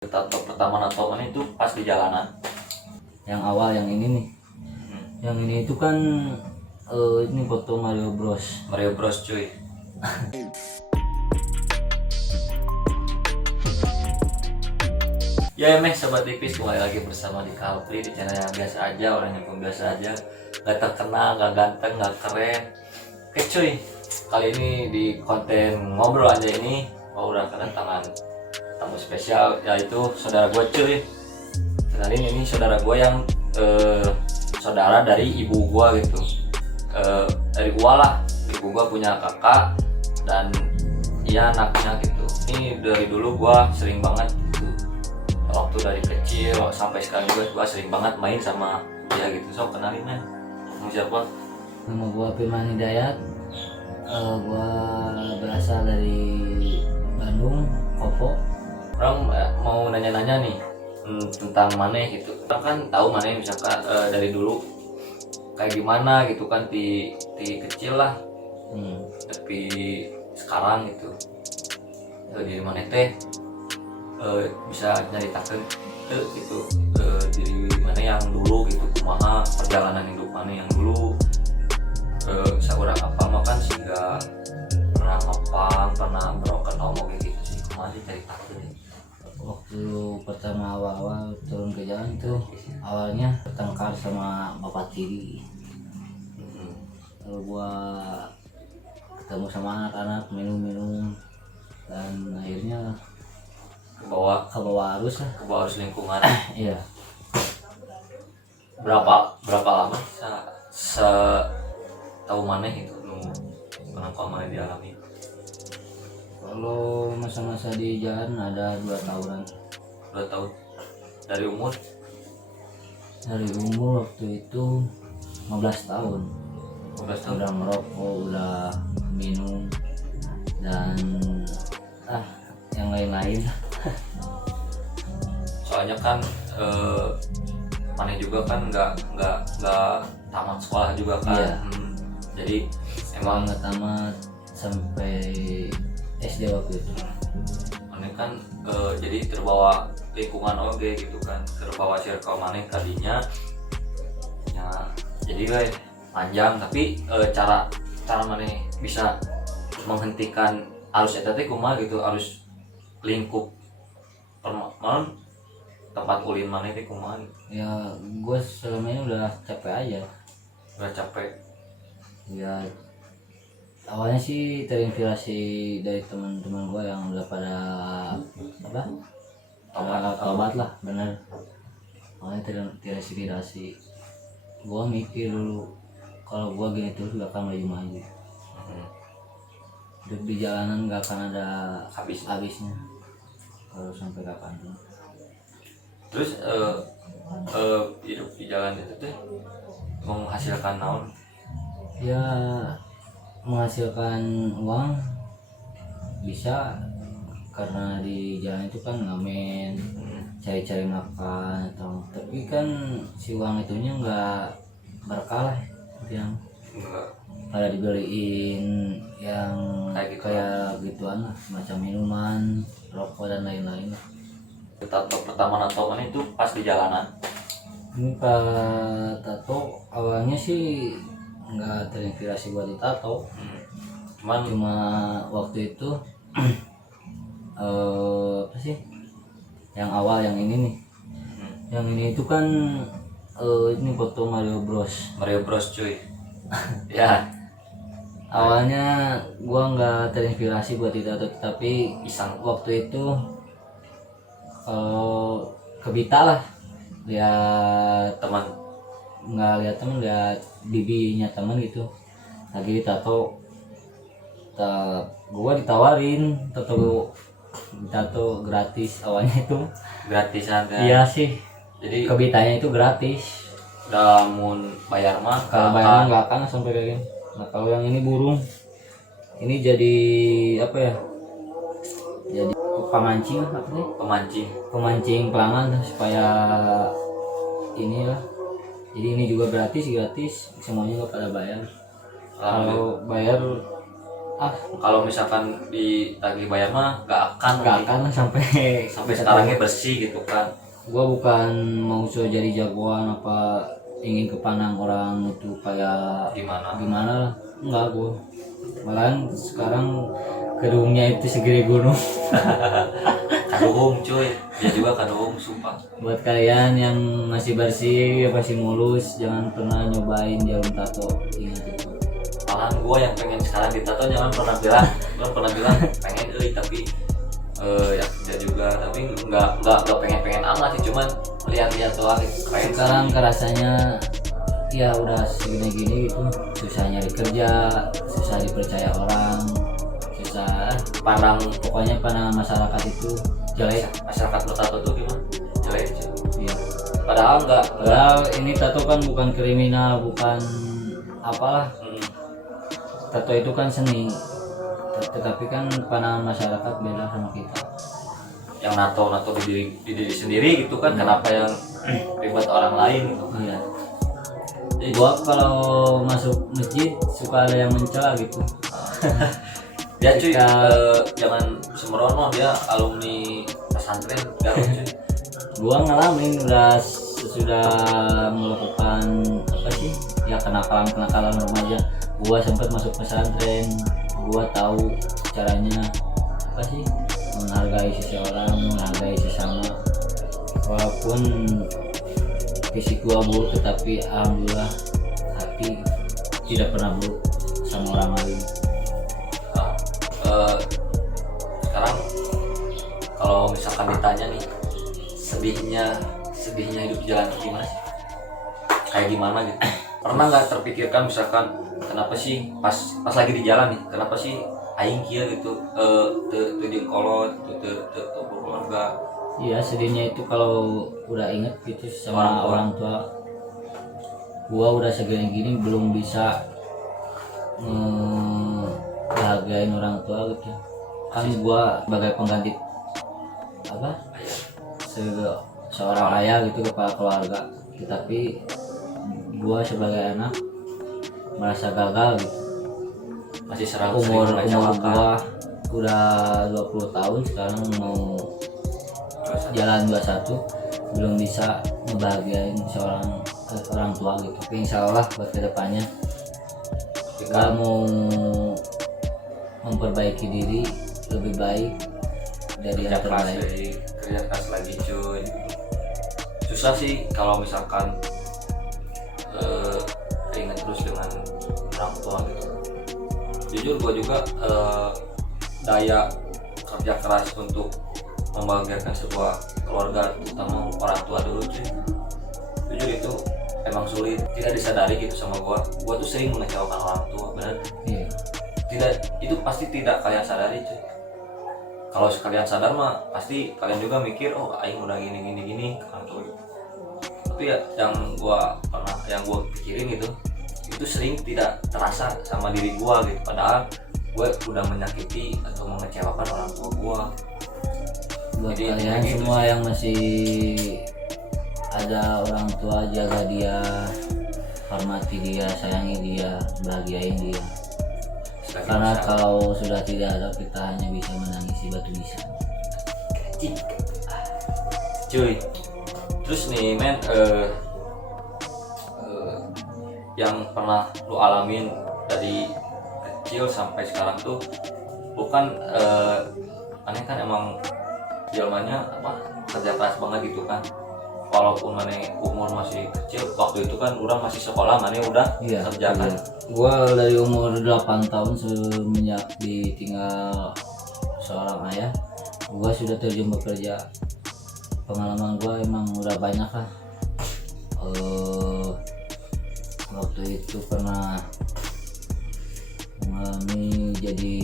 Tato pertama nato mana itu pas di jalanan. Yang awal yang ini nih. Yang ini itu kan ini foto Mario Bros. Mario Bros cuy. Ya sobat tipis, kembali lagi bersama di Kalpri, di channel yang biasa aja, orang yang pun biasa aja, gak terkenal, gak ganteng, gak keren. Oke cuy, kali ini di konten ngobrol aja ini udah kedatangan tamu spesial, yaitu saudara gue cuy. Kenalin, ini saudara gue yang saudara dari ibu gue gitu, dari gue lah. Ibu gue punya kakak dan dia anaknya gitu. Ini dari dulu gue sering banget gitu, waktu dari kecil sampai sekarang juga gue sering banget main sama dia gitu. So kenalin men, siapa? Nama gua Firman Hidayat. Gua berasal dari Bandung, Kopo. Orang mau nanya-nanya nih tentang Maneh gitu. Orang kan tahu Maneh misalkan dari dulu kayak gimana gitu kan di kecil lah. Tapi sekarang gitu di Maneh teh bisa nyaritakeun gitu diri mana yang dulu gitu, kumaha perjalanan hidup mana yang dulu, saurang apa makan sehingga pernah ngepang, pernah broken home gitu sih, kumaha diceritakeun. Waktu pertama awal turun ke jalan tuh awalnya bertengkar sama bapak tiri. Lalu gua ketemu sama anak-anak minum-minum dan akhirnya ke bawah arus lah. lingkungan. Iya. berapa lama tahu Maneh itu kenapa Maneh dialami? Kalau masa-masa di jalan ada 2 tahunan. 2 tahun dari umur Waktu itu 15 tahun. 15 tahun. Udah merokok, udah minum dan yang lain-lain. Soalnya kan Maneh juga kan nggak tamat sekolah juga kan. Iya. Jadi emang nggak tamat sampai SD waktu itu. Maneh kan jadi terbawa lingkungan oge gitu kan, terbawa circle Maneh tadinya ya. Jadi panjang, tapi cara Maneh bisa menghentikan arus eta teh kumaha gitu, arus lingkup tempat ulin Maneh teh kumaha gitu. Ya gue selama ini udah capek aja. Udah capek Ya awalnya sih terinspirasi dari teman-teman gue yang udah pada tobat lah, bener. Awalnya terinspirasi. Gue mikir dulu kalau gue gini terus gak akan maju-maju. Hidup di jalanan gak akan ada habisnya kalau sampai kapan. Terus hidup di jalan itu teh menghasilkan naon? Ya menghasilkan uang bisa, karena di jalan itu kan ngamen, cari-cari makan atau, tapi kan si uang itunya nggak berkah lah, yang pada dibeliin yang kayak gituan lah, macam minuman, rokok dan lain-lain. Tato pertama nato mana itu pas di jalanan. Ini Pak tato awalnya sih nggak terinspirasi buat ditato. Cuma waktu itu apa sih yang awal yang ini nih. Yang ini itu kan ini foto Mario Bros. Mario Bros cuy. Ya, awalnya gua nggak terinspirasi buat ditato, tapi iseng waktu itu kalau kebita lah, lihat teman, nggak lihat temen, lihat bibinya temen gitu lagi ditato. Gua ditawarin tato gratis awalnya itu. gratisan kan? Iya sih, Jadi kebitanya itu gratis. namun bayar mah Kalau bayar nggak akan sampai kayak gini. Nah kalau yang ini burung, ini jadi apa ya, jadi pemancing, apa sih, pemancing pelanggan supaya inilah. Jadi ini juga gratis, semuanya nggak pada bayar. Kalau bayar Kalau misalkan ditagih bayar mah nggak akan lah sampai sampai sekarangnya bersih gitu kan. Gua bukan mau so jadi jagoan apa ingin kepandang orang itu kayak gimana lah, enggak. Gua malahan sekarang gedungnya itu segede gunung. Kaduhung cuy, dia juga kaduhung sumpah. Buat kalian yang masih bersih masih mulus, jangan pernah nyobain jarum tato, ingat itu. Malahan gue yang pengen sekarang ditato jangan pernah bilang pengen tapi ya kerja juga, tapi nggak pengen amat sih, cuman lihat doang keren. Sekarang kerasanya ya udah segini-gini gitu, susah nyari kerja, susah dipercaya orang, susah pokoknya pandangan masyarakat itu jelek. Masyarakat bertato tuh gimana? Jelek cuy. Iya. Padahal ini tato kan bukan kriminal, bukan apalah. Tato itu kan seni, tetapi kan pandangan masyarakat beda sama kita. Yang nato di diri sendiri gitu kan, kenapa yang ribet orang lain gitu. Iya. Gua kalau masuk masjid suka ada yang mencela gitu. Ya cuy, jangan sembrono, dia alumni pesantren Garut cuy. Gua ngalamin sudah melakukan apa sih ya, kenakalan remaja. Gua sempat masuk pesantren, gua tahu caranya apa sih menghargai seseorang, menghargai sesama. Walaupun fisik gua buruk, tetapi alhamdulillah hati tidak pernah buruk sama orang lain. Sekarang kalau misalkan ditanya nih, sedihnya hidup jalan gimana sih? Kayak gimana gitu? Pernah nggak terpikirkan misalkan kenapa sih pas lagi di jalan nih, kenapa sih aing kia gitu, tuh di kolot, tuh keluarga. Iya, sedihnya itu kalau udah inget gitu sama orang tua. Gua udah segini-gini belum bisa bahagiain orang tua gitu. Kan gua sebagai pengganti apa? Seorang ayah gitu, kepala keluarga. Tapi gua sebagai anak merasa gagal gitu. Masih umur gua udah 20 tahun sekarang, mau jalan 21, belum bisa ngebahagiain orang tua gitu. Tapi insya Allah buat kedepannya kita mau memperbaiki diri lebih baik dari yang terbaik. Kerja keras lagi cuy. Susah sih kalau misalkan ingat terus dengan orang tua gitu. Jujur gue juga daya kerja keras untuk membahagiakan sebuah keluarga, terutama orang tua dulu cuy. Jujur itu emang sulit, tidak disadari gitu sama gue tuh sering mengecewakan orang tua, benar. Iya. Tidak, itu pasti tidak kalian sadari cuy. Kalau sekalian sadar mah pasti kalian juga mikir, oh aing udah gini kan tuh. Tapi ya yang gue pikirin itu sering tidak terasa sama diri gue gitu, padahal gue udah menyakiti atau mengecewakan orang tua gue. Buat Jadi, kalian gitu semua sih. yang masih ada orang tua, jaga dia, hormati dia, sayangi dia, bahagiain dia. Karena kalau sudah tidak ada, kita hanya bisa menangisi batu nisan. Cuy, terus nih men, yang pernah lu alamin dari kecil sampai sekarang tuh, bukan aneh kan emang jamannya apa kerja keras banget gitu kan, walaupun maneh umur masih kecil. Waktu itu kan orang masih sekolah, maneh udah kerja kan. Gua dari umur 8 tahun semenjak ditinggal seorang ayah, gua sudah terjun bekerja. Pengalaman gua emang udah banyak lah. Waktu itu pernah mengalami jadi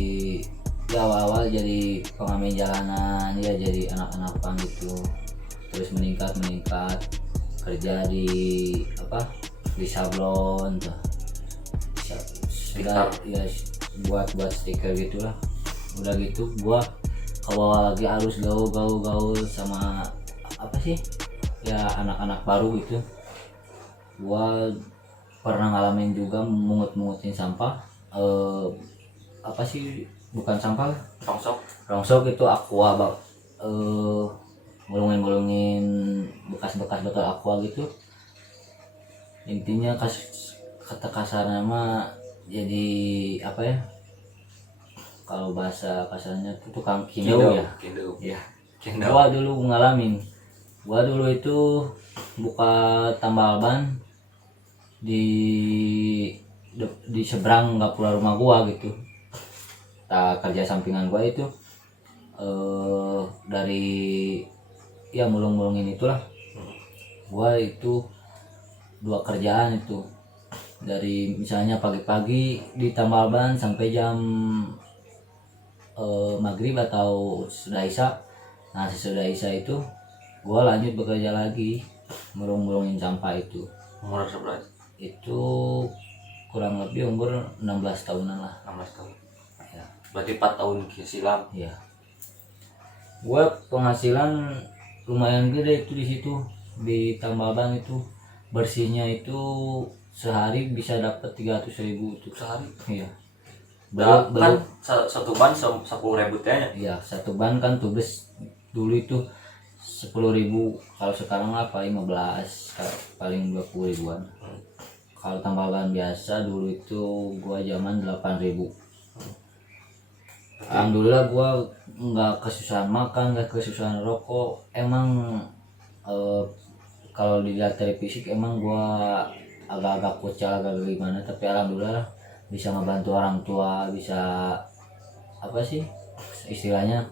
awal-awal jadi pengamen jalanan ya, jadi anak-anakan gitu, terus meningkat kerja di sablon tuh, sudah ya buat stiker gitulah. Udah gitu gua kebawa lagi harus gaul sama apa sih ya, anak-anak baru gitu. Gua pernah ngalamin juga mungutin sampah, apa sih, bukan sampah, Rongsok. rongsok itu aqua ngulungin bekas-bekas botol aqua gitu. Intinya kata kasarnya mah jadi apa ya, kalau bahasa kasarnya itu tukang kindo ya. Ya. Gua dulu ngalamin, gua dulu itu buka tambal ban di seberang gapura rumah gua gitu. Kerja sampingan gua itu dari ya mulung-mulungin itulah. Gua itu 2 kerjaan itu, dari misalnya pagi-pagi di tambal ban sampai jam maghrib atau sudah isya. Nah sesudah isya itu gua lanjut bekerja lagi mulung-mulungin sampah itu. Umur berapa? Itu kurang lebih umur 16 tahunan lah. 16 tahun. Ya. Berarti 4 tahun silam. Iya. Gua penghasilan lumayan gede itu di situ, di tambal ban itu. Bersihnya itu sehari bisa dapat 300.000 itu Sehari. iya. Kan Belum satu ban 10.000 teh. iya, satu ban kan tubles dulu itu 10.000, kalau sekarang apa 15, paling 20.000-an. Kalau tambal ban biasa dulu itu gua zaman 8.000. Alhamdulillah gua nggak kesusahan makan, nggak kesusahan rokok. Emang kalau dilihat dari fisik emang gua agak-agak kucel, agak gimana, tapi alhamdulillah bisa ngebantu orang tua, bisa apa sih istilahnya,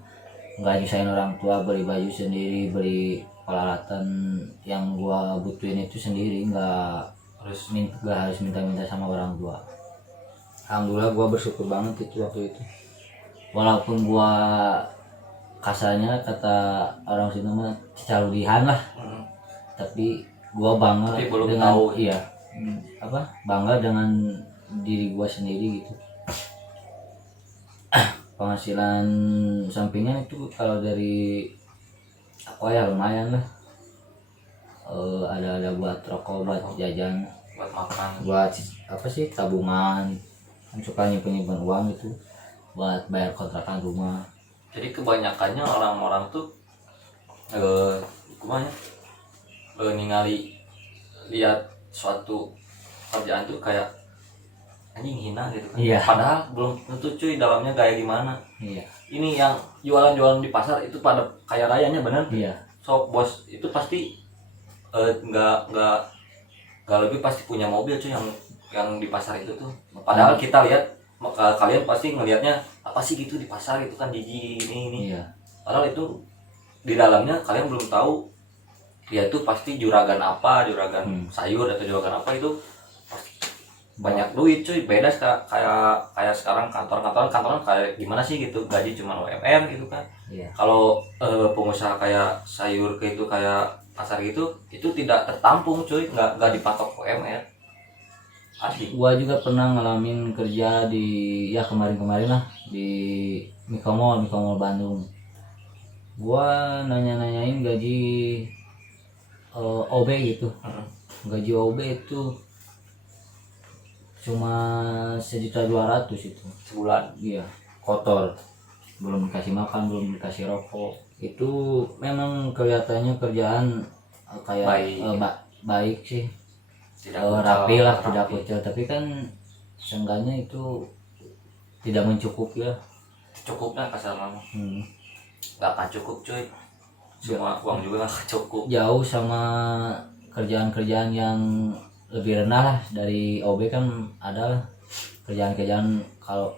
nggak nyusahin orang tua, beli baju sendiri, beli peralatan yang gua butuhin itu sendiri, nggak harus minta-minta sama orang tua. Alhamdulillah gua bersyukur banget itu waktu itu, walaupun gua kasarnya kata orang sini mah cicaludihan lah, tapi gua bangga Tapi belum dengan tahu. iya bangga dengan diri gua sendiri gitu. Penghasilan sampingan itu kalau dari apa ya lumayan lah, ada buat rokok, buat jajan, Buat makan. buat apa sih tabungan, suka nyimpen uang gitu buat bayar kontrakan rumah. Jadi kebanyakannya orang-orang tuh gimana ningali lihat suatu kerjaan tuh kayak anjing hina gitu kan. Iya. Padahal belum tentu cuy dalamnya kayak gimana. Iya. Ini yang jualan-jualan di pasar itu pada kaya rayanya bener. Iya. So bos itu pasti nggak lebih pasti punya mobil cuy yang di pasar itu tuh. Padahal kita lihat kalian pasti ngelihatnya apa sih gitu di pasar itu kan jijik ini. Iya. Padahal itu di dalamnya kalian belum tahu dia tuh pasti juragan apa, juragan sayur atau juragan apa itu pasti banyak duit cuy. Beda kayak sekarang kantoran kayak gimana sih gitu, gaji cuma UMR gitu kan. Iya. Kalau pengusaha kayak sayur gitu kayak pasar gitu itu tidak tertampung cuy, nggak dipatok UMR asli. Gua juga pernah ngalamin kerja di ya kemarin lah di Mikomol Bandung. Gua nanya-nanyain gaji OB gitu. Gaji OB itu cuma 1.200.000 itu Sebulan. iya, kotor, belum dikasih makan, belum dikasih rokok. Itu memang kelihatannya kerjaan kayak baik sih, rapi lah, tidak kucel, tapi kan seenggaknya itu tidak mencukupi ya. Cukupnya kasar lama nggak akan cukup cuy, semua uang juga nggak akan cukup. Jauh sama kerjaan-kerjaan yang lebih rendah lah dari OB. Kan ada lah kerjaan-kerjaan kalau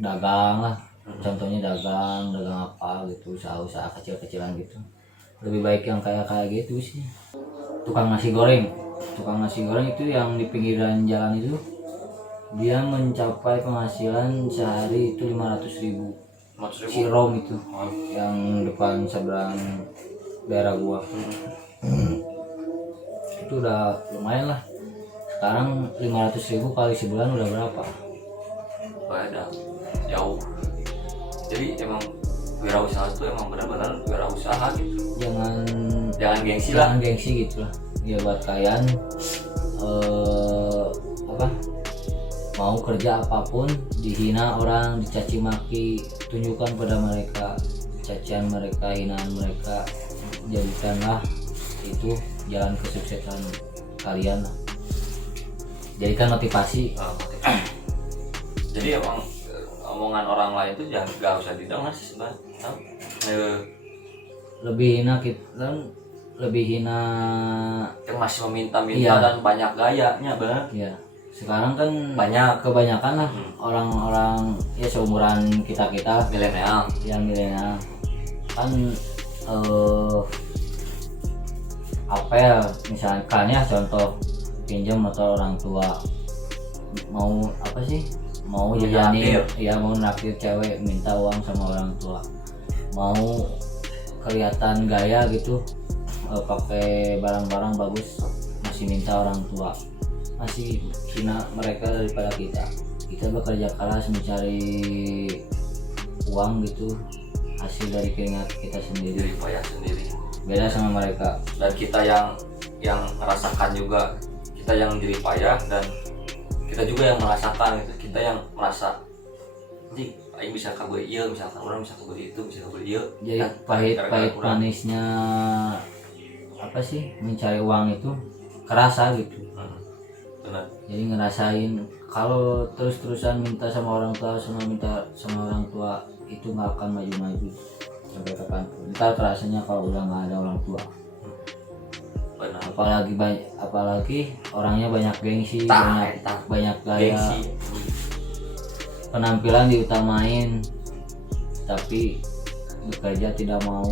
dagang lah, contohnya dagang apa gitu, usaha-usaha kecil-kecilan gitu, lebih baik yang kayak gitu sih. Tukang nasi goreng itu yang di pinggiran jalan itu, dia mencapai penghasilan sehari itu 500.000. Si Rom itu yang depan seberang daerah gua. Itu udah lumayan lah. Sekarang 500.000 kali sebulan udah berapa? Beda jauh. Jadi emang wirausaha itu emang benar-benar wirausaha gitu. Jangan gengsi lah. Jangan gengsi gitu lah. Ya buat kalian mau kerja apapun dihina orang, dicaci maki, tunjukkan pada mereka cacian mereka, hinaan mereka, jadikanlah itu jalan kesuksesan kalian lah. Jadikan motivasi. Jadi emang omongan orang lain itu jangan, gak usah didengar sih sebenarnya. Lebih hina kita, lebih hina Yang masih meminta-minta Iya. dan banyak gayanya bang. ya. Sekarang kan Banyak kebanyakan lah orang-orang ya seumuran kita milenial. yang milenial kan apa ya, misalkan ya contoh pinjam motor orang tua, mau apa sih, mau jajanin ya, mau naktir cewek minta uang sama orang tua, mau kelihatan gaya gitu, pakai barang-barang bagus masih minta orang tua, masih hina mereka daripada kita bekerja keras mencari uang gitu, hasil dari keringat kita sendiri, Jadi payah sendiri. beda sama mereka. Dan kita yang merasakan juga, kita yang jadi payah dan kita juga yang merasakan gitu. Kita yang merasa jadi aing bisa kabel ieu, misalkan orang bisa kabel itu, bisa kabel ieu. Jadi pahit manisnya apa sih mencari uang itu kerasa gitu. Benar. Jadi ngerasain kalau terus-terusan minta sama orang tua, minta sama orang tua itu nggak akan maju-maju sampai kapanpun. Ntar kerasanya kalau udah nggak ada orang tua. Benar. Apalagi orangnya banyak gengsi, Tah. banyak gaya, Gengsi. penampilan diutamain, tapi bekerja tidak mau,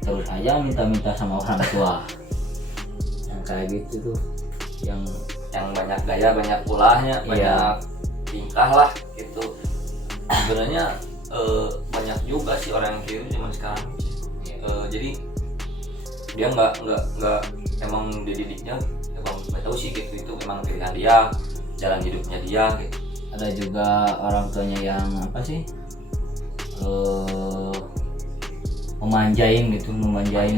terus aja minta-minta sama orang tua. Yang kayak gitu tuh, yang banyak gaya, banyak ulahnya, Iya. banyak tingkah lah gitu. Sebenarnya banyak juga sih orang yang kayak gitu zaman sekarang. Jadi dia nggak emang dididiknya emang nggak tahu sih gitu, itu memang pilihan dia, jalan hidupnya dia gitu. ada juga orang tuanya yang apa sih, memanjain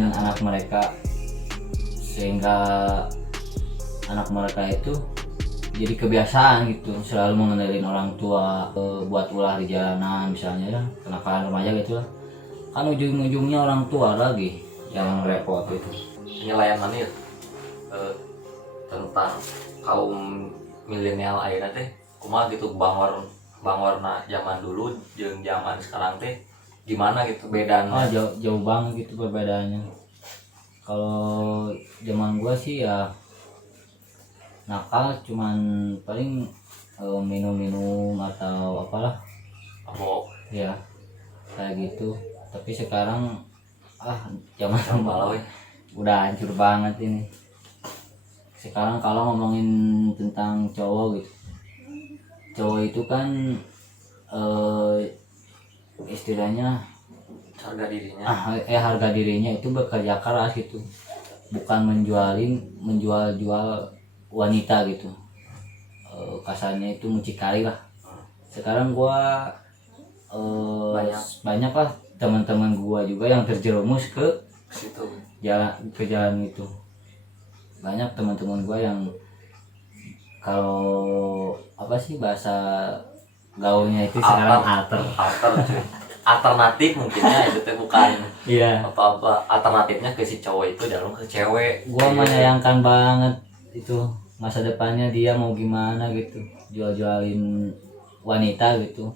anak mereka, sehingga anak mereka itu jadi kebiasaan gitu, selalu mengenalin orang tua, buat ulah di jalanan misalnya ya, kenakalan remaja gitu lah, kan ujung-ujungnya orang tua lagi yang repot itu. Penilaian mana ya tentang kaum milenial ayeuna teh kumaha gitu, bangorna zaman dulu jeung zaman sekarang teh gimana gitu bedanya? Jauh banget gitu perbedaannya. Kalau zaman gua sih ya nakal cuman paling minum-minum atau apalah Mabok ya kayak gitu. Tapi sekarang zaman baloi. udah hancur banget ini. Sekarang kalau ngomongin tentang cowok gitu, cowok itu kan istilahnya Harga dirinya harga dirinya itu bekerja keras gitu, bukan menjual wanita gitu. Kasarnya itu mucikari lah. Sekarang gua banyak lah teman-teman gua juga yang terjerumus ke situ. jalan itu. Banyak teman-teman gua yang kalau apa sih bahasa gaulnya itu sekarang alter cuy. Alternatif mungkinnya itu teh bukan iya, apa-apa, alternatifnya ke si cowok itu jalur ke cewek. gua menyayangkan banget itu masa depannya dia mau gimana gitu, jual-jualin wanita gitu.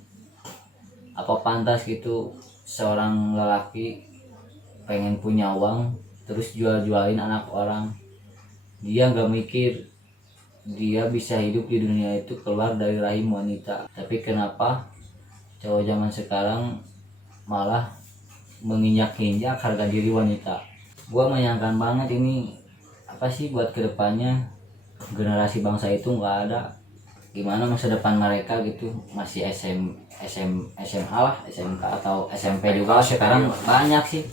Apa pantas gitu seorang lelaki pengen punya uang terus jual-jualin anak orang? Dia nggak mikir dia bisa hidup di dunia itu keluar dari rahim wanita. Tapi kenapa cowok zaman sekarang malah menginjak-injak harga diri wanita? Gua menyayangkan banget ini. Apa sih buat kedepannya generasi bangsa itu nggak ada. Gimana masa depan mereka gitu, masih SMA lah, SMK atau SMP juga sekarang banyak sih.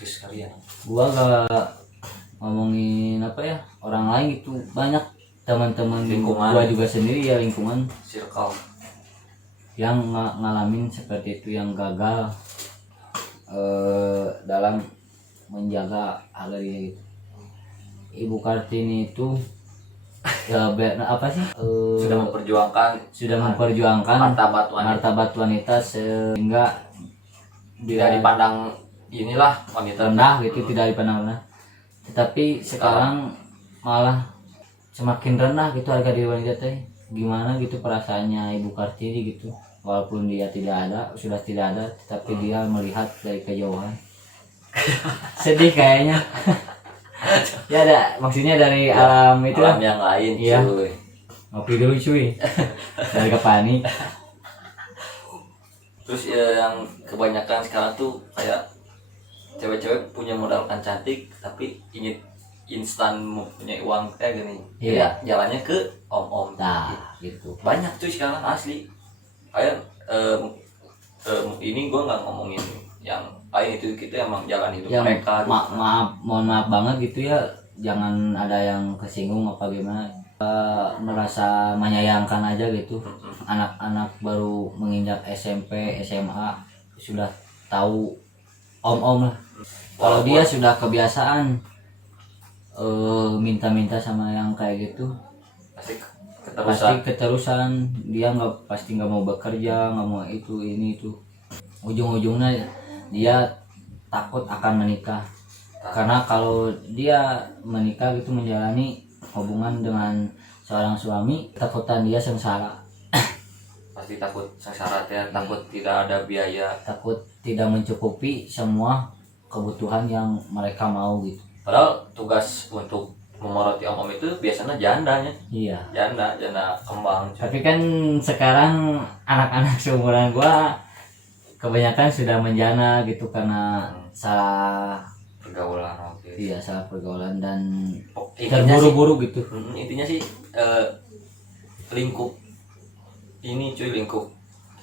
Sekalian. Gua gak ngomongin apa ya orang lain gitu, banyak teman-teman Lingkungan. gua juga sendiri ya, lingkungan Circle. yang ngalamin seperti itu, yang gagal dalam menjaga harga diri gitu. Ibu Kartini itu ya apa sih sudah memperjuangkan martabat wanita sehingga tidak dipandang inilah wanita rendah gitu, tidak dipandang rendah, tetapi sekarang malah semakin rendah gitu harga diri wanita teh. Gimana gitu perasaannya Ibu Kartini gitu, walaupun dia sudah tidak ada, tetapi dia melihat dari kejauhan. Sedih kayaknya. Ya ada maksudnya dari alam itu alam yang lain. Iya. Cuy, ngopi dulu cuy dari kepani. terus yang kebanyakan sekarang tuh kayak cewek-cewek punya modal kan cantik tapi ingin instan punya uang kayak gini. Iya. Jadi jalannya ke om-om. Nah gitu. Banyak cuy sekarang asli. Kayak ini gue nggak ngomongin yang lain, itu kita emang jalan hidup Yang mereka. mohon maaf banget gitu ya, jangan ada yang kesinggung apa gimana. Merasa menyayangkan aja gitu. Anak-anak baru menginjak SMP, SMA sudah tahu om-om lah. Kalau dia sudah kebiasaan minta-minta sama yang kayak gitu, pasti keterusan. Dia pasti nggak mau bekerja, nggak mau ini itu. Ujung-ujungnya dia takut akan menikah. Karena kalau dia menikah gitu, menjalani hubungan dengan seorang suami, takutan dia sengsara. Pasti takut sengsara ya, takut tidak ada biaya, takut tidak mencukupi semua kebutuhan yang mereka mau gitu. padahal tugas untuk memoroti om-om itu biasanya jandanya. Iya. Janda kembang. Tapi kan sekarang anak-anak seumuran gua kebanyakan sudah menjana gitu karena salah Pergaulan. Oke. Iya, salah pergaulan dan Intinya terburu-buru gitu. intinya sih lingkup ini cuy, lingkup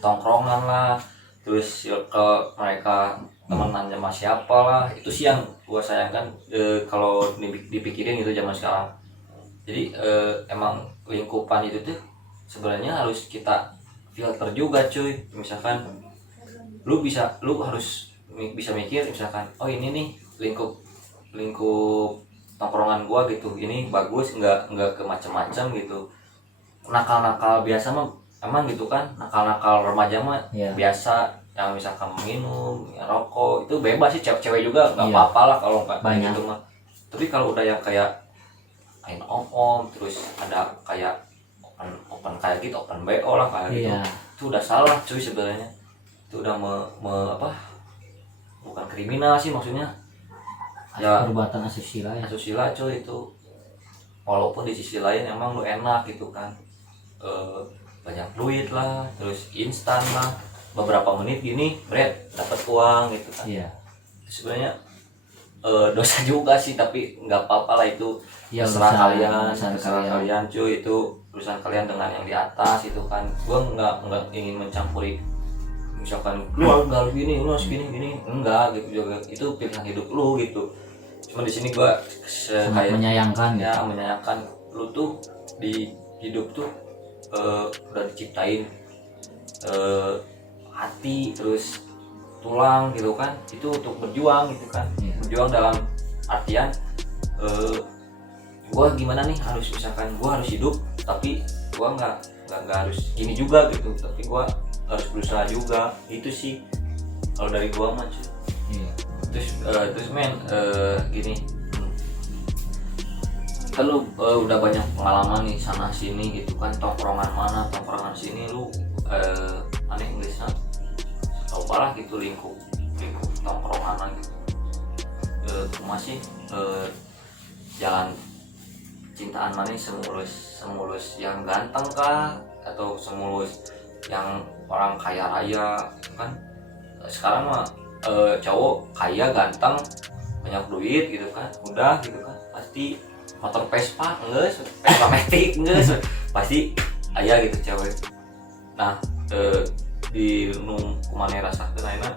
tongkrongan lah, terus ke mereka temenan sama siapa lah, itu sih yang gua sayangkan kalau dipikirin gitu zaman sekarang. Jadi emang lingkupan itu tuh sebenarnya harus kita filter juga cuy. Misalkan lu harus bisa mikir, misalkan oh ini nih lingkup tongkrongan gua gitu, ini bagus nggak ke macam-macam gitu. Nakal biasa mah emang gitu kan, nakal remaja mah biasa, yang misalkan minum, rokok itu bebas sih, cewek juga nggak apa-apa lah kalau nggak gitu mah. Tapi kalau udah yang kayak main om terus ada kayak open kayak gitu, open BO lah kayak gitu, itu udah salah cuy sebenarnya. Itu udah bukan kriminal sih maksudnya, ya perbuatan asusila ya. Asusila cuy itu. Walaupun di sisi lain emang lu enak gitu kan, banyak duit lah, terus instan lah, beberapa menit gini bread dapat uang gitu kan. Iya. Sebenarnya dosa juga sih, tapi nggak apa-apa lah, itu Ya, terserah urusan kalian cuy, itu urusan kalian dengan yang di atas itu kan. Gua nggak ingin mencampuri, misalkan lu harus gini, lu harus gini, enggak gitu juga, itu pilihan hidup lu gitu. Cuma di sini gua sangat menyayangkan ya, menyayangkan lu tuh di hidup tuh udah diciptain hati terus tulang gitu kan, itu untuk berjuang gitu kan. Berjuang dalam artian gua gimana nih, harus misalkan gua harus hidup tapi gua nggak harus gini juga gitu, tapi gua harus berusaha juga, itu sih kalau dari gua mah. Terus men gini, kan lu udah banyak pengalaman nih sana sini gitu kan, tongkrongan mana tongkrongan sini lu aneh Inggrisnya coba lah gitu, lingkup tongkrongan gitu. Masih jalan cintaan mana semulus yang ganteng kah, atau semulus yang orang kaya raya kan. Sekarang mah cowok kaya ganteng banyak duit gitu kan, udah gitu kan pasti motor Vespa Matic pasti aya gitu cewek. Nah di kumane rasakeun ayeuna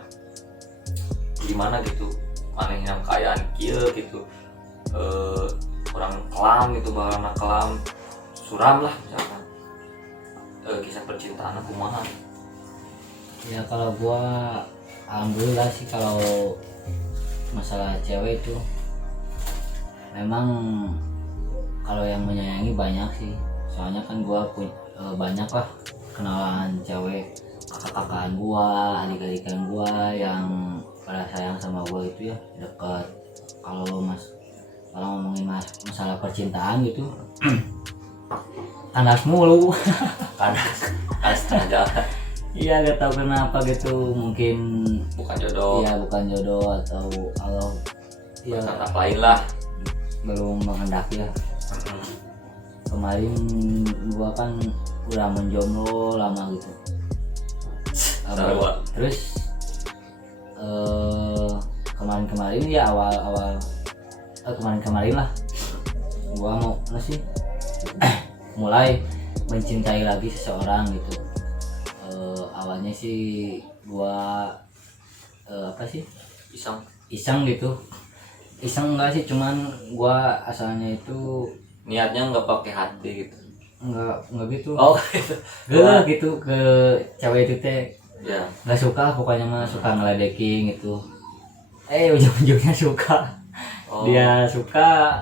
gimana gitu, maneh yang kayaan kieu gitu, orang kelam gitu, bahalana kelam suram lah misalkan. Kisah percintaan kumaha? Ya kalau gua alhamdulillah sih, kalau masalah cewek itu memang kalau yang menyayangi banyak sih, soalnya kan gua punya banyak lah kenalan cewek, kakak-kakakan gua, adik-adikan gua yang pada sayang sama gua gitu ya, dekat. Kalau ngomongin masalah percintaan gitu kandas mulu. Karena kan setengah jalan, Iya, gak tahu kenapa gitu, mungkin bukan jodoh, iya bukan jodoh atau Allah ya anak lain lah. belum menghendaki ya. Mm-mm. Kemarin gua kan udah menjomblo lama gitu. Sarua. Terus kemarin-kemarin ya awal-awal kemarin-kemarin lah gua mau sih mulai mencintai lagi seseorang gitu. Awalnya sih gua apa sih iseng gitu, iseng enggak sih, cuman gua asalnya itu Niatnya nggak pakai hati gitu. enggak gitu. Oh gitu. Gak gitu ke cewek itu teh, Ya. nggak suka pokoknya mah, suka ngeledekin gitu. Ujung-ujungnya suka. Oh. Dia suka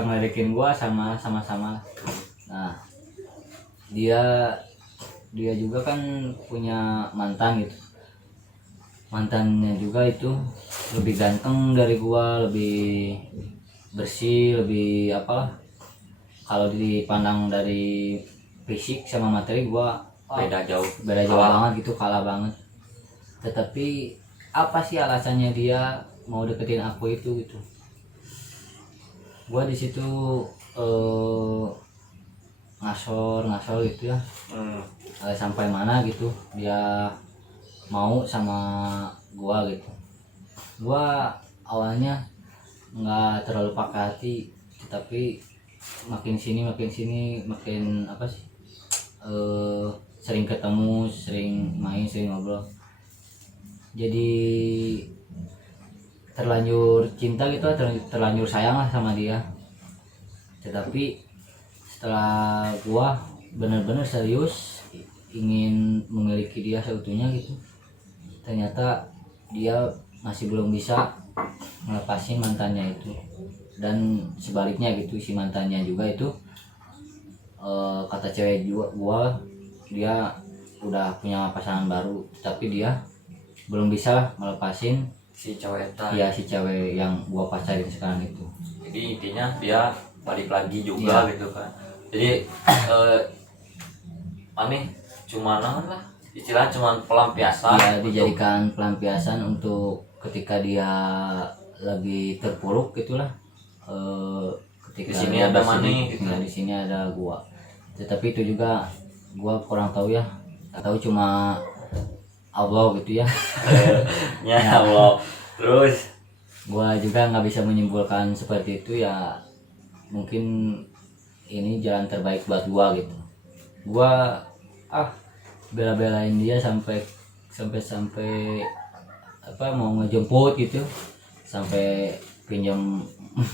ngeledekin gua sama-sama. Nah, dia juga kan punya mantan gitu. Mantannya juga itu lebih ganteng dari gua, lebih bersih, lebih apalah. Kalau dipandang dari fisik sama materi gua Beda jauh. banget gitu, kalah banget. Tetapi apa sih alasannya dia mau deketin aku itu gitu. Gua di situ ngasor gitu ya. Sampai mana gitu dia mau sama gua gitu. Gua awalnya nggak terlalu pakai hati, tapi makin sini makin apa sih, sering ketemu, sering main, sering ngobrol, jadi terlanjur cinta gitu, terlanjur sayang lah sama dia. Tetapi setelah gua benar-benar serius ingin memiliki dia seutuhnya gitu, ternyata dia masih belum bisa ngelepasin mantannya itu. Dan sebaliknya gitu, si mantannya juga itu kata cewek juga gua, dia udah punya pasangan baru, tapi dia belum bisa melepasin Si cewek si cewek yang gua pacarin sekarang itu. Jadi intinya dia balik lagi juga gitu kan. Jadi aneh cuma naon lah, istilah cuma pelampiasan. Dia dijadikan pelampiasan untuk ketika dia lagi terpuruk gitulah. Ketika Di sini dia ada di sini, Mani gitu. ya, di sini ada gua. Tetapi itu juga gua kurang tahu ya. Tahu cuma Allah gitu ya. Ya Allah. Terus Gua juga nggak bisa menyimpulkan seperti itu ya. Mungkin ini jalan terbaik buat gua gitu. Gua bela-belain dia sampai apa mau ngejemput gitu, sampai pinjam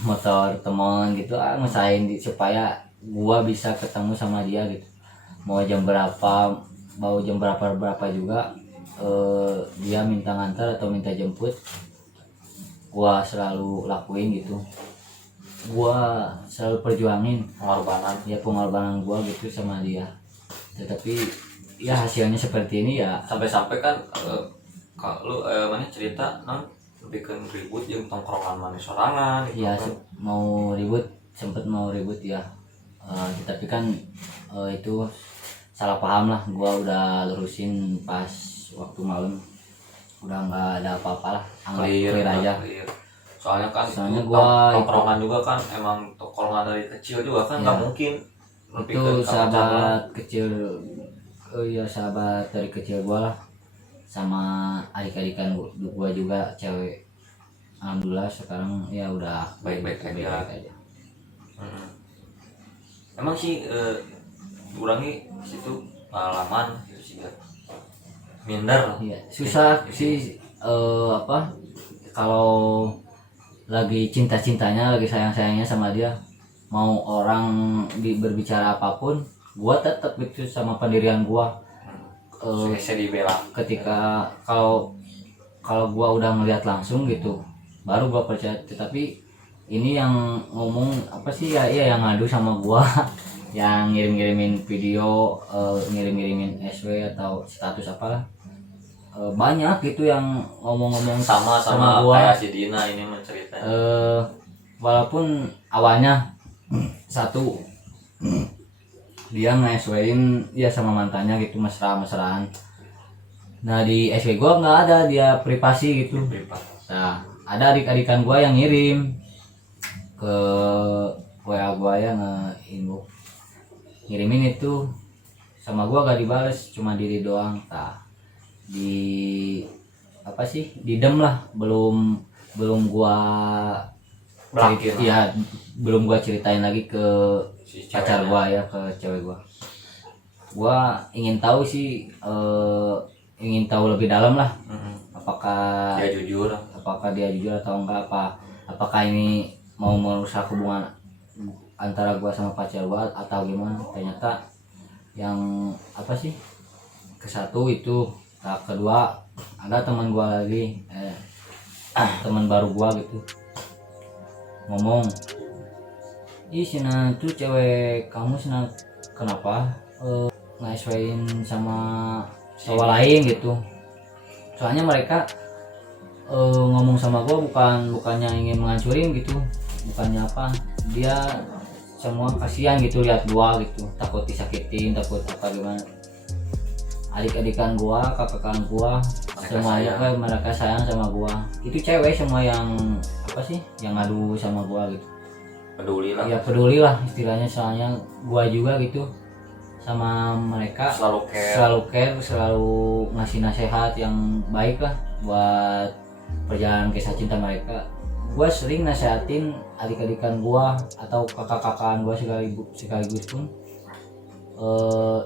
motor teman gitu, ngusahain supaya gua bisa ketemu sama dia gitu. Mau jam berapa juga, dia minta ngantar atau minta jemput, gua selalu lakuin gitu. Gua selalu perjuangin pengorbanan gua gitu sama dia. Tetapi ya hasilnya seperti ini ya. sampai-sampai kan kalau mana cerita lebih ke ribut yang tongkrongan mana sorangan gitu Ya kan. sempet mau ribut ya. Tapi kan itu salah paham lah, gua udah lurusin pas waktu malam, udah nggak ada apa-apa lah, anggap clear aja. Clear. Soalnya kan Soalnya itu gua tongkrongan juga kan emang tongkrongan dari kecil juga kan nggak mungkin lebih itu ke sahabat kecil, sahabat dari kecil gua lah, sama adik-adikan gua juga cewek. Alhamdulillah sekarang ya udah baik-baik aja. aja. Emang sih kurangi situ pengalaman gitu sih gak minder. Iya, susah sih apa kalau lagi cinta-cintanya, lagi sayang-sayangnya sama dia, mau orang berbicara apapun, gua tetap gitu sama pendirian gua. Saya dibela Ketika kalau gua udah ngeliat langsung gitu, baru gua percaya. Tetapi ini yang ngomong apa sih ya, iya yang ngadu sama gua yang ngirim-ngirimin video, ngirim-ngirimin SW atau status apalah. Banyak gitu yang ngomong-ngomong sama gua. kayak si Dina ini menceritakan. Walaupun awalnya satu dia nge-SW-in ya sama mantannya gitu, mesra-mesraan. Nah di SW gua nggak ada, dia privasi gitu. Nah ada adik-adikan gua yang ngirim ke WA gua ya, nge-inbox ngirimin itu sama gua gak dibales, cuma diri doang. Nah di apa sih, didem lah, belum gua Berakhir. ya belum gua ceritain lagi ke Si pacar ceweknya. gua ya, ke cewek gua ingin tahu sih, ingin tahu lebih dalam lah, apakah Dia jujur. dia jujur atau enggak, apakah ini mau merusak hubungan antara gua sama pacar gua atau gimana. Ternyata yang apa sih, ke satu itu, tahap kedua ada teman gua lagi, teman baru gua gitu, ngomong, ih Sina tuh cewek kamu Sina kenapa nge-SW-in sama cowok lain gitu. Soalnya mereka ngomong sama gua bukannya ingin menghancurin gitu, bukannya apa, dia semua kasihan gitu lihat gua gitu, takut disakitin, takut apa gimana. Adik-adikan gua, kakak gua, semuanya mereka sayang sama gua. Itu cewek semua yang apa sih, yang ngadu sama gua gitu. Peduli lah. Ya peduli lah istilahnya, soalnya gua juga gitu sama mereka, selalu care, selalu ngasih nasihat yang baik lah buat perjalanan kisah cinta mereka. Gua sering nasihatin adik-adikan gua atau kakak-kakaan gua sekaligus pun,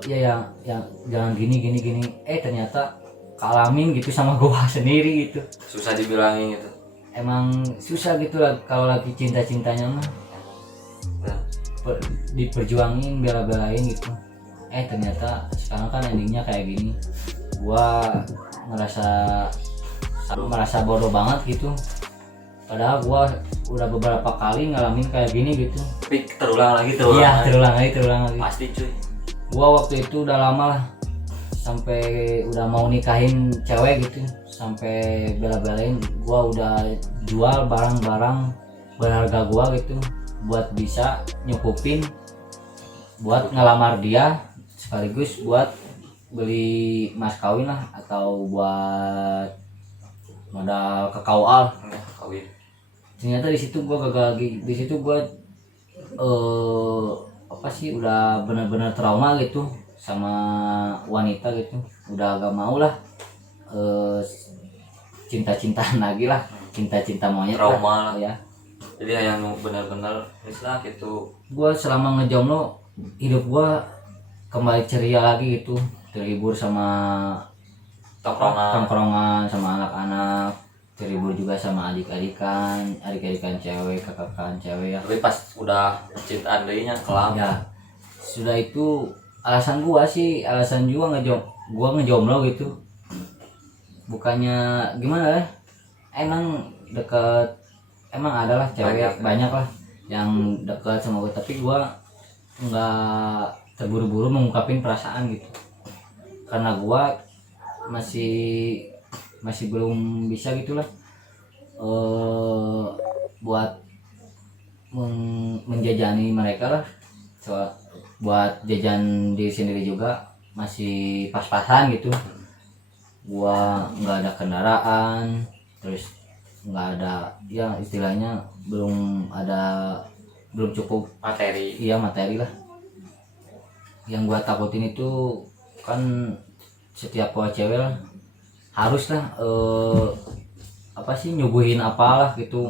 ya yang jangan gini. Ternyata kalamin gitu sama gua sendiri gitu. Susah dibilangin gitu. Emang susah gitu lah kalau lagi cinta-cintanya mah, diperjuangin, bela-belain gitu. Ternyata sekarang kan endingnya kayak gini. Gua merasa bodoh banget gitu, padahal gua udah beberapa kali ngalamin kayak gini gitu. Tapi terulang lagi. Iya, terulang lagi. Pasti cuy. Gua waktu itu udah lama lah, sampai udah mau nikahin cewek gitu, sampai bela-belain gua udah jual barang-barang berharga gua gitu buat bisa nyukupin buat ngelamar dia, sekaligus buat beli mas kawin lah, atau buat modal ke KUA. Kawin. Ternyata di situ gua gagal lagi. Di situ gua apa sih, udah benar-benar trauma gitu sama wanita gitu, udah agak mau lah cinta-cintaan lagi lah, cinta monyet Trauma lah ya. Jadi yang benar-benar misalnya gitu. Gua selama ngejomblo, hidup gua kembali ceria lagi gitu, terhibur sama tongkrongan sama anak-anak, terhibur juga sama adik-adikan cewek, kakak cewek ya. Tapi pas udah cintaan dirinya kelam. Ya sudah, itu alasan alasan juga gua ngejomblo gitu, bukannya gimana ya, emang deket, emang adalah cewek banyak lah yang dekat sama gua, tapi gua nggak terburu-buru mengungkapin perasaan gitu, karena gua masih belum bisa gitulah buat menjajani mereka lah. Buat jajan diri sendiri juga masih pas-pasan gitu. Gua nggak ada kendaraan, terus nggak ada, ya istilahnya belum cukup materi. Iya, materi lah. Yang gua takutin itu kan setiap cewek lah harus lah apa sih, nyuguhin apalah gitu.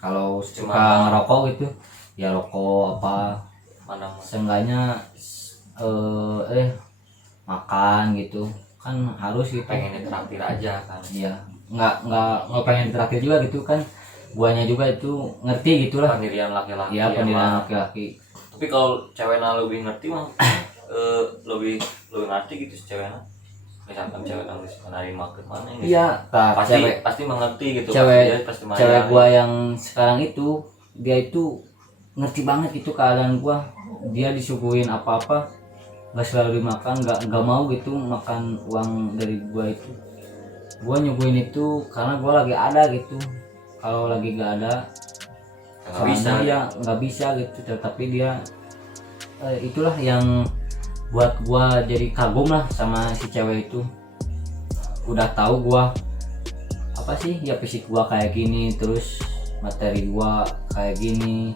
Kalau suka ngerokok gitu ya rokok apa, seenggaknya makan gitu kan harus gitu. Pengen ditraktir aja kan. Iya, nggak pengen ditraktir juga gitu kan, guanya juga itu ngerti gitulah Pendirian laki-laki. Iya, pendirian laki-laki. Tapi kalau ceweknya lebih ngerti mah lebih ngerti gitu si ceweknya. Misalkan cewek harus menerima ke mana ini. Iya, Pasti mengerti gitu. Cewek pasti gua yang sekarang itu dia itu ngerti banget itu keadaan gua. Dia disuguhin apa-apa nggak selalu dimakan, nggak mau gitu makan uang dari gua itu. Gua nyuguhin itu karena gua lagi ada gitu. Kalau lagi nggak ada nggak bisa dia nggak bisa gitu. Tetapi dia itulah yang buat gua jadi kagum lah sama si cewek itu. Udah tahu gua apa sih ya, fisik gua kayak gini, terus materi gua kayak gini,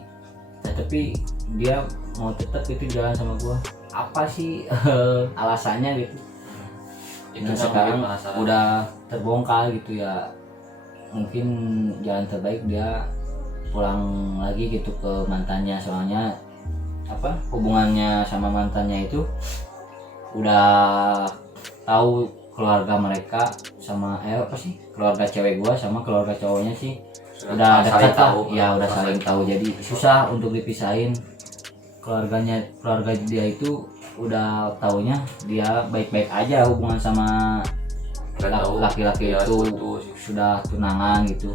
tapi dia mau tetap itu jalan sama gua. Apa sih alasannya gitu. itu Nah, yang sekarang bikin penasaran. udah terbongkar gitu ya. Mungkin jalan terbaik dia pulang lagi gitu ke mantannya, soalnya apa, hubungannya sama mantannya itu udah tahu keluarga mereka sama apa sih, keluarga cewek gua sama keluarga cowoknya sih udah dekat lah ya, udah saling tahu, jadi susah untuk dipisahin. Keluarga dia itu udah taunya dia baik-baik aja hubungan sama laki-laki dia itu, putus. sudah tunangan gitu.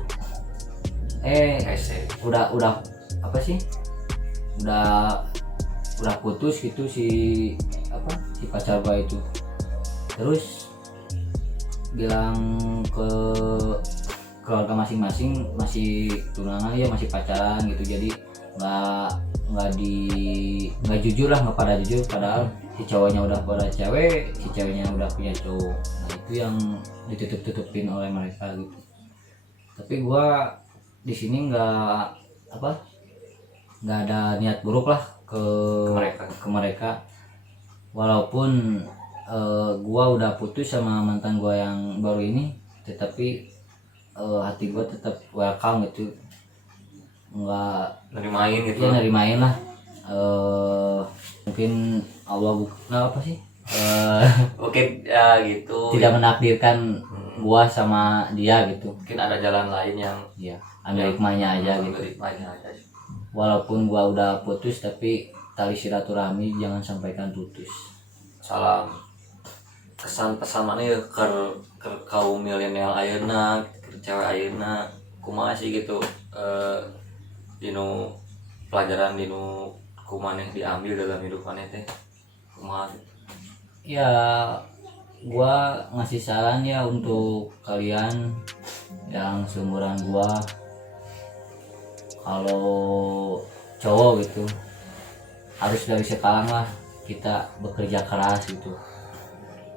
Hese. udah apa sih, udah putus gitu si pacar gua itu. Terus bilang ke keluarga masing-masing masih tunangan ya, masih pacaran gitu, jadi nggak jujur lah, nggak pada jujur, padahal si cowoknya udah pada cewek, si ceweknya udah punya cowok. Nah itu yang ditutup-tutupin oleh mereka gitu. Tapi gua di sini nggak ada niat buruk lah ke mereka. Walaupun gua udah putus sama mantan gua yang baru ini, tetapi hati gua tetap welcome gitu, nggak nerimain gitu. ya nerimain lah. Mungkin Allah apa sih, Oke ya gitu. tidak menakdirkan gua sama dia gitu. Mungkin ada jalan lain yang Ya ambil hikmahnya aja gitu. hikmahnya aja. Walaupun gua udah putus, tapi tali silaturahmi jangan sampaikan putus. Salam kesan pesan mana ya ke kaum milenial ayeuna, ke cewek ayeuna, kumaha sih gitu, dinu pelajaran dinu kumaneh diambil dalam hidup maneh teh kumaha gitu. Ya gua ngasih saran ya untuk kalian yang seumuran gua, kalau cowok gitu harus dari sekarang lah kita bekerja keras gitu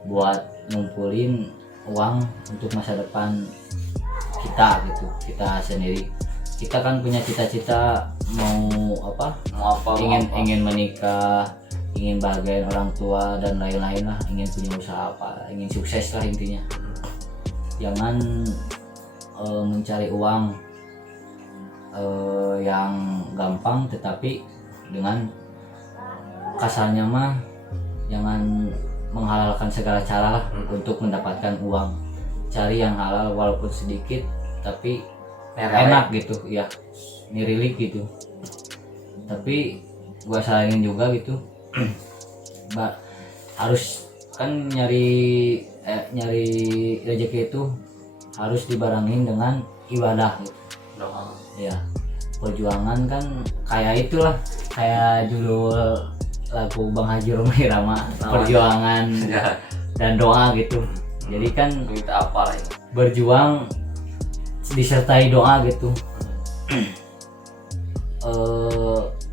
buat ngumpulin uang untuk masa depan kita gitu, kita sendiri. Kita kan punya cita-cita mau apa, ingin menikah, ingin bahagiain orang tua dan lain-lain lah, ingin punya usaha apa, ingin sukses lah intinya. Jangan mencari uang yang gampang, tetapi dengan kasarnya mah jangan menghalalkan segala cara lah untuk mendapatkan uang. Cari yang halal walaupun sedikit tapi enak gitu ya, nirilik gitu. Tapi gua saranin juga gitu harus kan nyari rezeki itu harus dibarengin dengan ibadah gitu. Doa. Ya perjuangan kan kayak itulah, kayak judul lagu Bang Haji Romi Rama, perjuangan dan doa gitu. Jadi kan minta apa lah ya? berjuang disertai doa gitu.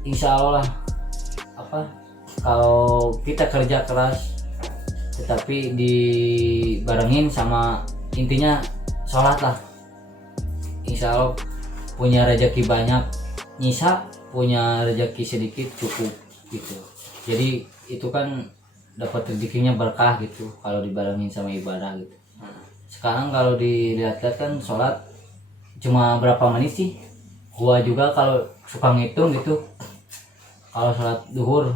Insya Allah lah apa, kalau kita kerja keras tetapi dibarengin sama intinya sholat lah, insya Allah punya rezeki banyak, nyisa punya rezeki sedikit cukup gitu. Jadi itu kan dapat rezekinya berkah gitu kalau dibarengin sama ibadah gitu. Sekarang kalau dilihat-lihat kan sholat cuma berapa menit sih? Gua juga kalau suka ngitung gitu, kalau sholat duhur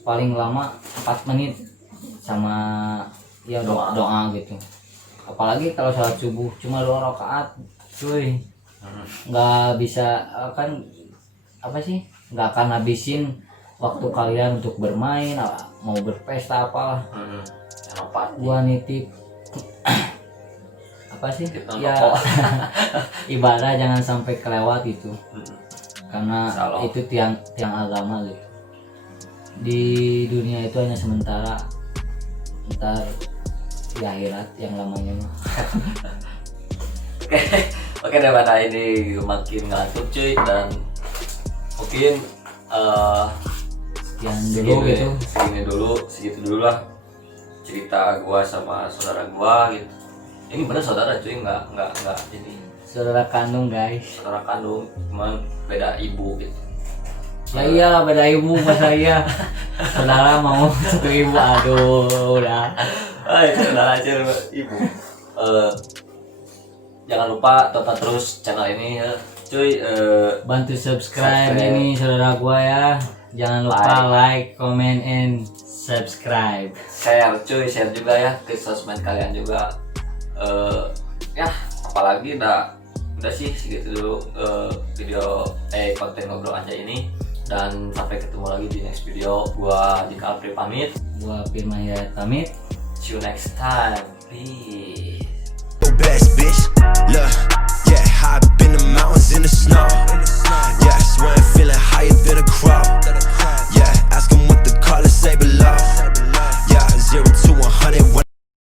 paling lama 4 menit sama ya doa gitu. Apalagi kalau sholat subuh cuma 2 rakaat cuy, nggak bisa kan apa sih, nggak akan habisin waktu kalian untuk bermain, mau berpesta apalah. Gua nitip apa sih ya ibadah jangan sampai kelewat gitu, karena Salah. itu tiang agama gitu. Di dunia itu hanya sementara, ntar di akhirat yang lamanya mah. Oke, daripada ini makin ngantuk cuy, dan mungkin segitu dulu lah cerita gua sama saudara gua gitu. Ini bener saudara cuy, nggak ini Saudara kandung guys. saudara kandung, cuman beda ibu gitu. Ya iyalah beda ibu sama saya. Saudara mau satu ibu, aduh udah. Saudara aja ibu. Jangan lupa tonton terus channel ini ya cuy. Bantu subscribe ini saudara gua ya. Jangan lupa like, comment, and subscribe. Share cuy, share juga ya ke sosmed kalian juga. Ya apalagi udah sih segitu dulu video konten ngobrol aja ini, dan sampai ketemu lagi di next video. Gua Dika Alfri pamit. Gua Firman Hidayat pamit. See you next time. Peace. Best bitch, look, yeah, hop in the mountains in the snow. Yeah, I swear